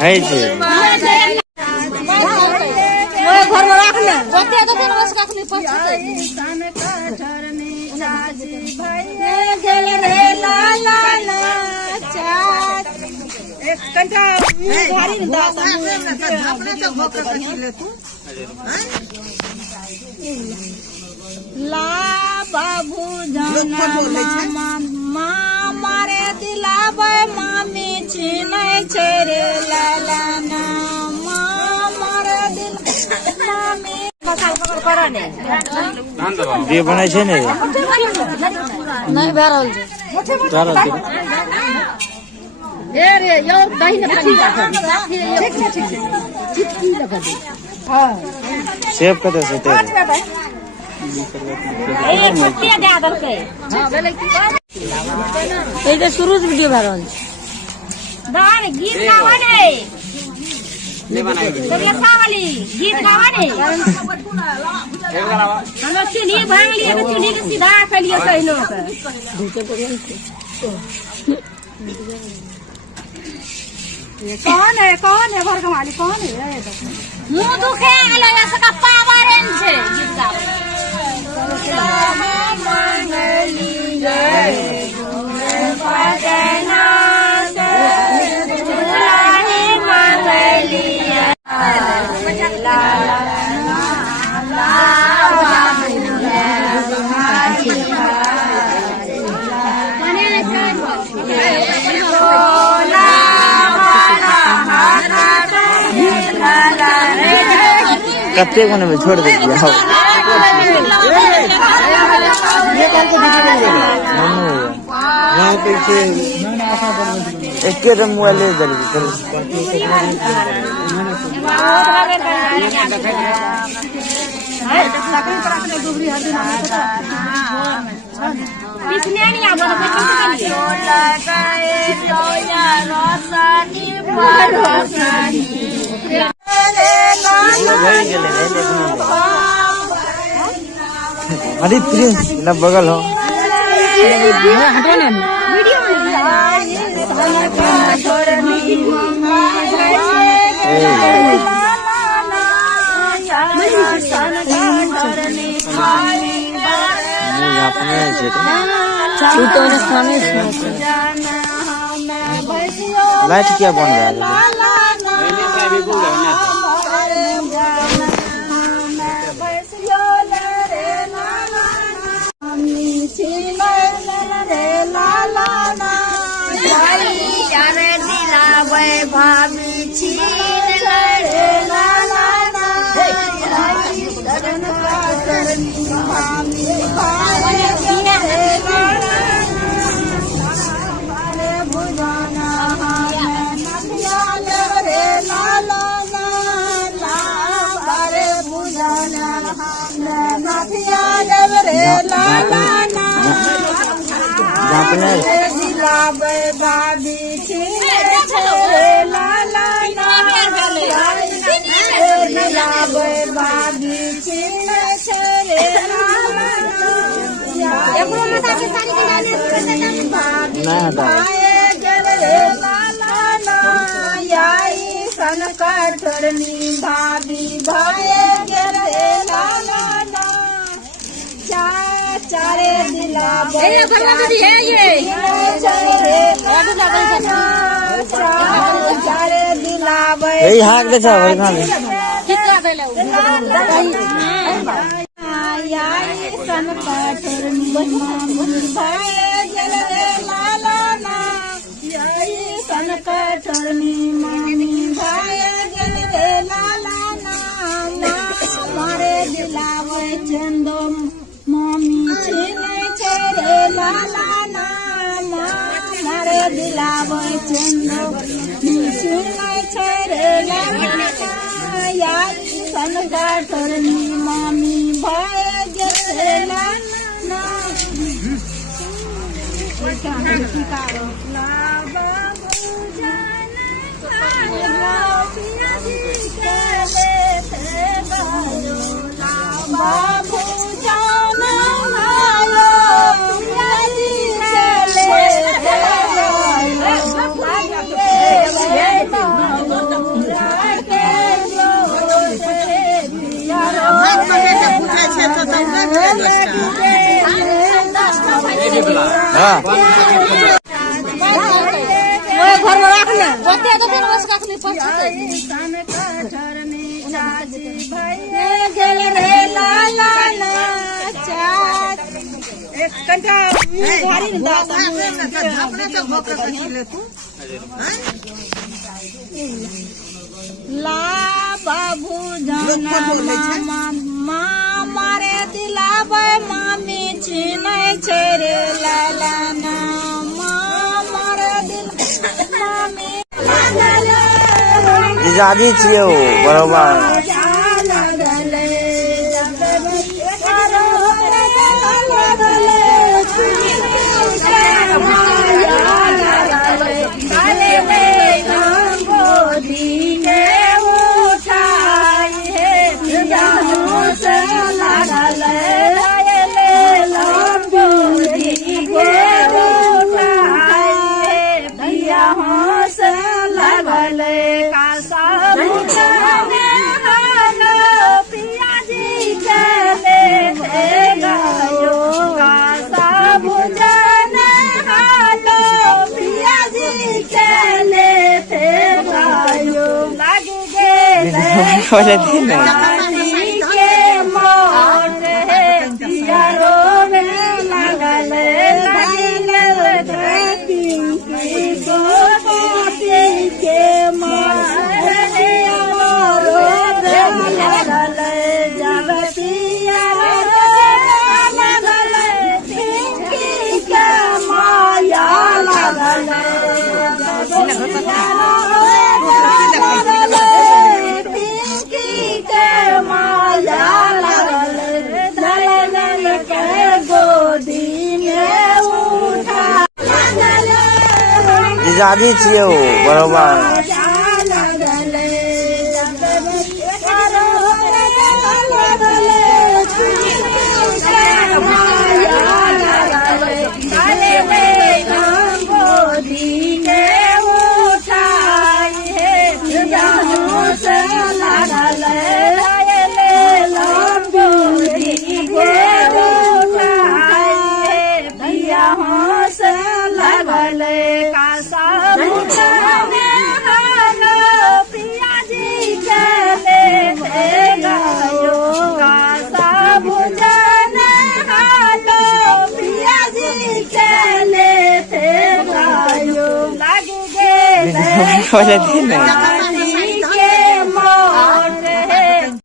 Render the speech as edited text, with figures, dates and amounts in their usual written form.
है छे ओए घर में रख ले जते तो फिर बस रख ले पछते गेल रे ला ला ला चाट एक घंटा गाड़ी में दाता अपने से भोकर ले तू ला बाबू जाना मामा मारे दिलावे मामी छीनै छै रे लाला ना मारे दिल मामी पकड़ करे ने दे बनाय छै ने नहीं भे रहल छै चल ए रे यो दही ने ठीक ठीक चिटकी लगा दे हां सेव कते से ते ए छत्ती दे दलके हां भेलै की ए जे शुरू से वीडियो भे रहल छै दान गीत गावा ने ले बनाई तबियता वाली गीत गावा ने हम चीनी भांग लिए तो चीनी के सीधा कर लिए कहनो के कौन है घर कमाली कौन है मुंह दुखे आलो ऐसा पावर है छे गीत गावा मंगली जय पजना कत्ते कोने में छोड़ दे दिया हो ये कौन को वीडियो बन गया यहां पे से एक के मोबाइल ले जल्दी चल इसने नहीं आबो तो अरे प्रिंस ना बगल हो हटो ना वीडियो लाइट क्या बन रहा है भाभी छीन रे लाला ना शरण का करनी भाभी भाई रे लाला मारे बुझाना नथिया रे लाला ना मारे बुझाना नथिया रे लाला ना दिलावे भाभी छीन रे लाला ना दिलावे भाभी छीन रे लाला एकरो माता के सारी के गाने भाभी भाई गेल रे लाला ना याई सन कठरनी भाभी भाई गेल रे लाला ना चारे दिलावे ए भगवान दीदी है ये चारे दिलावे यही हाक दे छ भइना कितना देले याई सन कठरनी भाई गेल रे लाला ना याई सन कठरनी मामी भाई गेल रे लाला ना मारे दिलावे चंदो मामी छीनै छै रे लाला ना मारे दिलावे चंदो छीनै छै रे लाला ना याई सन कठरनी मामी भाई गेल रे लाला ना बाबू जाना आयो हाँ घर में रखना ला बाबू जाना मारे दिलाबे मामी चिनै छै रे लालाना मारे दिल मामी जीजाजी छियै ओ बरोबर वाला दिन है जीजाजी छियै ओ बरोबर वाला दिन है